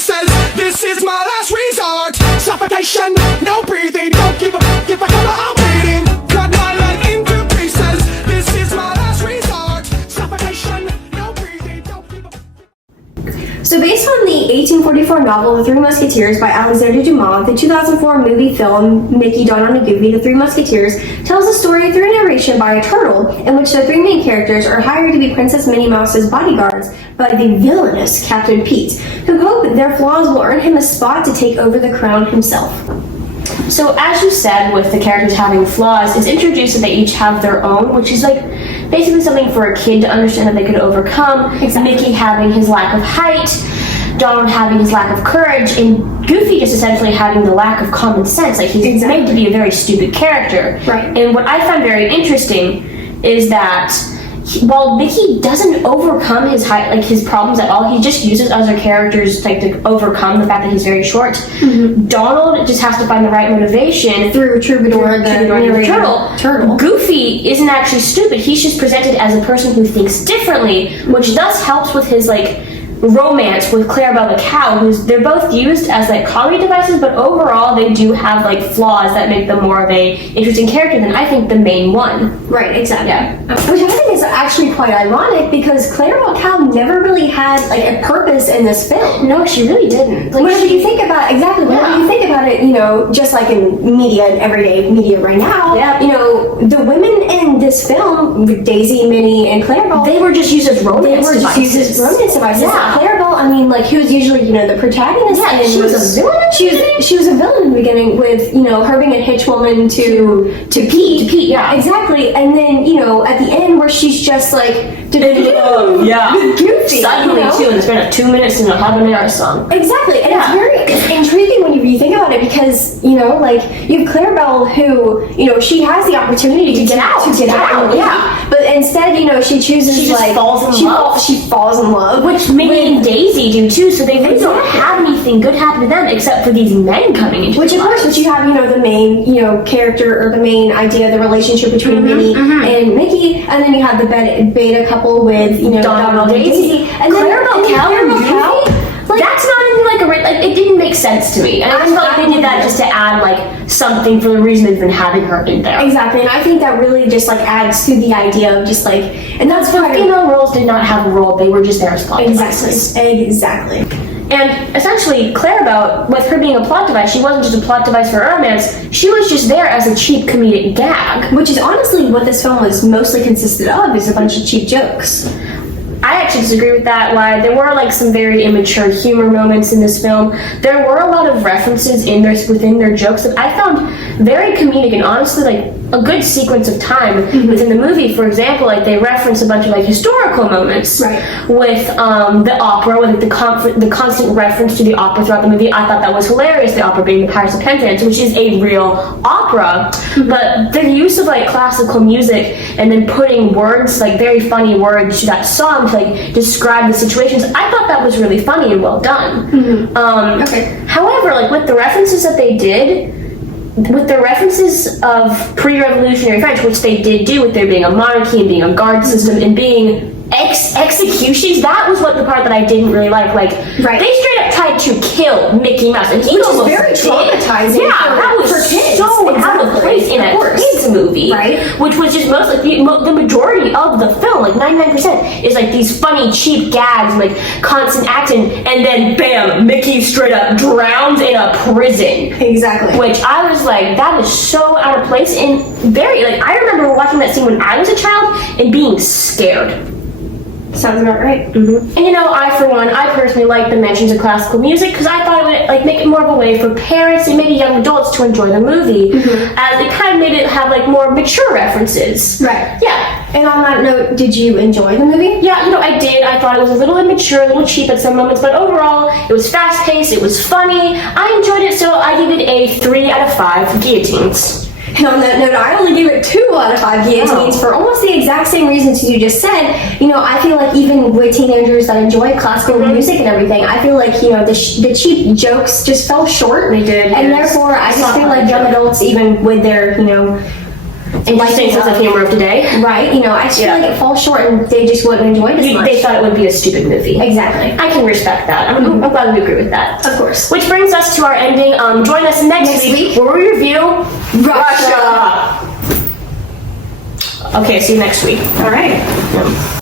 says, this is my last resort. Suffocation, no breathing, don't give a color, I'm bleeding. Cut my life into pieces, this is my last resort. Suffocation, no breathing, don't give a... So based on the 1844 novel The Three Musketeers by Alexander Dumas, the 2004 movie film Mickey, Donald, and Goofy, The Three Musketeers, tells a story through narration by a turtle in which the three main characters are hired to be Princess Minnie Mouse's bodyguards by the villainous Captain Pete, who hope their flaws will earn him a spot to take over the crown himself. So as you said, with the characters having flaws, it's introduced that they each have their own, which is like basically something for a kid to understand that they could overcome. Exactly. Mickey having his lack of height, Donald having his lack of courage, and Goofy just essentially having the lack of common sense. Like, he's made to be a very stupid character. Right. And what I found very interesting is that while Mickey doesn't overcome his height, like his problems at all, he just uses other characters like to overcome the fact that he's very short. Mm-hmm. Donald just has to find the right motivation Through Troubadour, the turtle. Goofy isn't actually stupid. He's just presented as a person who thinks differently, which thus helps with his like romance with Clarabelle the cow, they're both used as like comedy devices, but overall they do have like flaws that make them more of a interesting character than I think the main one. Right, exactly. Yeah. Which I think is actually quite ironic because Clarabelle Cow never really had like a purpose in this film. No, she really didn't. Like, whenever you think about it, you know, just like in media, everyday media right now, you know, the women in this film, Daisy, Minnie, and Clarabelle, they were just used as romance devices. Yeah. Clarabelle, I mean, like, who was usually, you know, the protagonist. Yeah, she was a villain. She was a villain in the beginning with, you know, her being a hitchwoman to Pete. Yeah, exactly. And then, you know, at the end where she's just like, yeah, Goofy, suddenly too, and it's been a 2 minutes in a habanero song. Exactly, and it's intriguing when you think about it because, you know, like, you have Clarabelle who, you know, she has the opportunity to get out, but instead, you know, she chooses she falls in love, which Minnie and Daisy do too, so they really don't have anything good happen to them except for these men coming into which, of course, which you have, you know, the main, you know, character or the main idea, the relationship between Minnie and Mickey, and then you have the beta couple with, you know, Donald and Daisy, and then Clarabelle Cow. That's not even like it didn't make sense to me. And I just felt like they did that just to add like something for the reason they've been having her in there. Exactly, and I think that really just like adds to the idea of just like, and that's the female roles did not have a role; they were just there as plot devices. Exactly. And essentially, Clarabelle, with her being a plot device, she wasn't just a plot device for romance. She was just there as a cheap comedic gag, which is honestly what this film was mostly consisted of, is a bunch of cheap jokes. I actually disagree with that. Why there were like some very immature humor moments in this film. There were a lot of references within their jokes that I found very comedic and honestly like a good sequence of time within the movie. For example, like they reference a bunch of like historical moments with the opera, with the constant reference to the opera throughout the movie. I thought that was hilarious. The opera being the Pirates of Penzance, which is a real opera, but the use of like classical music and then putting words, like very funny words, to that song to like describe the situations. I thought that was really funny and well done. However, like with the references that they did. With the references of pre-revolutionary French, which they did do with there being a monarchy and being a guard system and being executions, that was what the part that I didn't really like. Like, they straight up tried to kill Mickey Mouse, and he which is very traumatizing. Yeah, that was for kids. So out of place in a kids movie, which was just mostly the majority of the film, like 99%, is like these funny, cheap gags, like constant action, and then bam, Mickey straight up drowns in a prison. Exactly. Which I was like, that is so out of place and very like. I remember watching that scene when I was a child and being scared. Sounds about right. And you know, I personally like the mentions of classical music because I thought it would like make it more of a way for parents and maybe young adults to enjoy the movie, as it kind of made it have like more mature references. Right. Yeah. And on that note, did you enjoy the movie? Yeah, you know, I did. I thought it was a little immature, a little cheap at some moments, but overall, it was fast-paced, it was funny. I enjoyed it, so I give it a 3 out of 5 guillotines. And on that note, I only gave it 2 out of 5 guillotines for almost the exact same reasons you just said. You know, I feel like even with teenagers that enjoy classical music and everything, I feel like, you know, the cheap jokes just fell short. They did. And therefore, I just feel like young adults, even with their, you know, interesting sense of humor of today. Right, you know, I just feel Yeah. like it falls short and they just wouldn't enjoy it as much. They thought it would be a stupid movie. Exactly. I can respect that. I'm glad we agree with that. Of course. Which brings us to our ending. Join us next week where we review Russia. Okay, see you next week. All right.